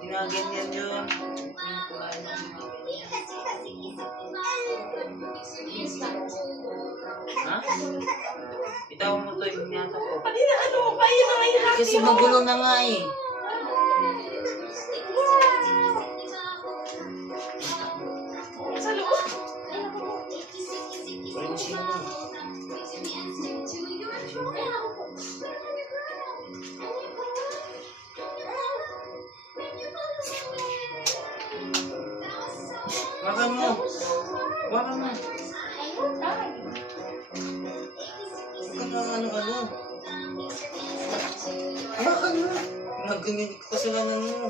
Ginaganyan yun. Ha? Itaw mo to yung niyata ko. Pati na ano, kaya na ngayon natin. Kasi magulo na nga eh. Sa loob? Parinsin mo. Wakan mo. Wakan mo. Huwag ka na ano-ano. Wakan mo. Nagganyan ka kasalanan mo.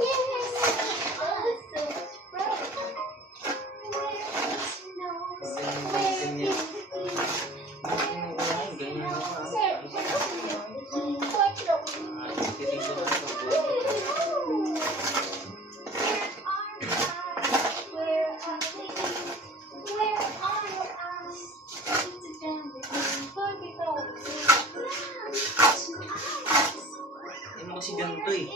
Ano kasi ganito eh.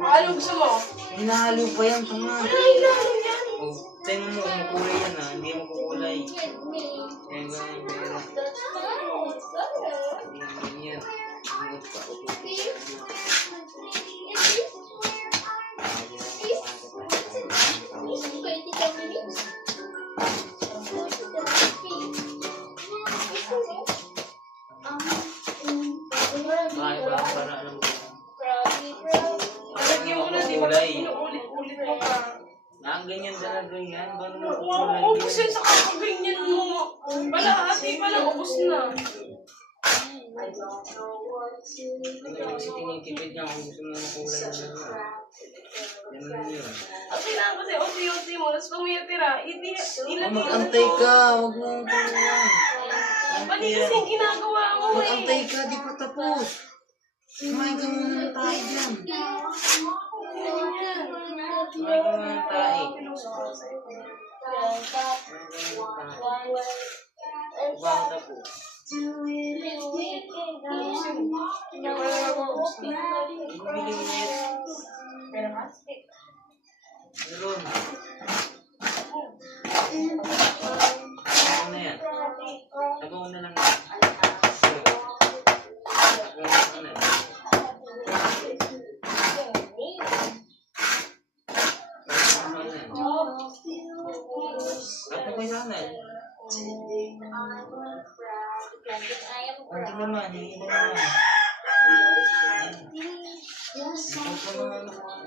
Ano gusto mo? Hinahalo pa yan, tanga. Ano hinalo yan? Oh, tingnan mo, makulay yan ah. Hindi mo kukulay. Ayan ganyan, ganyan. Ganyan. Bakit ba para alam mo? Lagyan mo na, di ba? Inuulit-ulit mo pa. Ang ganyan talaga yan. Ba't mo Wow, ubus yan sa kakaganyan mo. Balahati pa lang, ubus na. Hindi kasi tinitipid niya kung gusto mo makulay na lang. Ganun yun. Ang kailangan kasi unti-unti mo, tapos pag may natira, ilagay mo Mag-antay ka. Huwag mo tulungan. Mali kasi yung ginagawa mo eh. Mag-antay ka. Di pa tapos. Kumain ka muna ng tayo dyan. Kumain ka muna ng tayo. Bakit ako? Ibilimit. Meron. Ano na yan? Tagaw na lang. Ano ko yung nanay? Ano naman? Hindi naman. Ito naman.